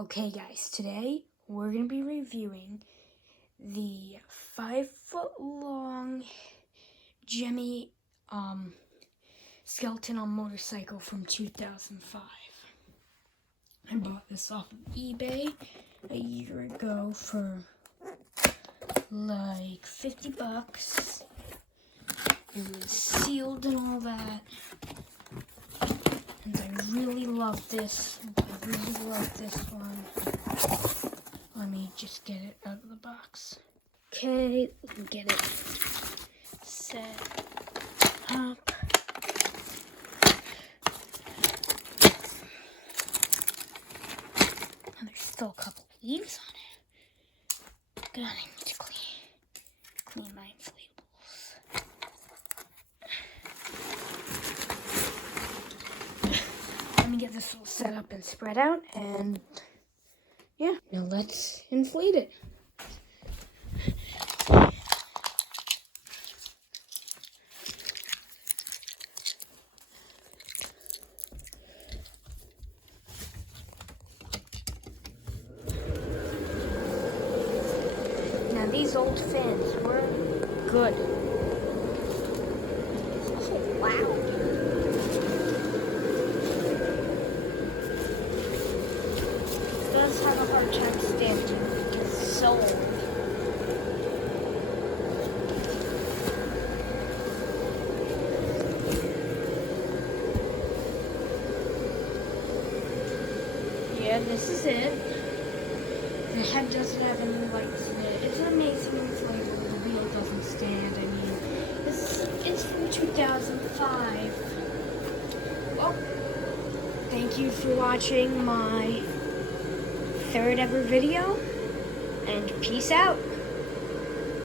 Okay guys, today we're going to be reviewing the 5-foot-long Jimmy skeleton on motorcycle from 2005. I bought this off of eBay a year ago for like 50 bucks. It was sealed and all that. And I really love this. I really love this one. Let me just get it out of the box. Okay, let me get it set up. And there's still a couple leaves on it. God, I need to clean my inflatables. Let me get this all set up and spread out, and yeah, now let's inflate it. Now these old fins were good. It's also loud. It does have a hard time standing. It's so old. Yeah, this is it. The head doesn't have any lights in it. It's an amazing inflatable. The wheel doesn't stand. I mean, it's from 2005. Well, thank you for watching my third ever video, and peace out.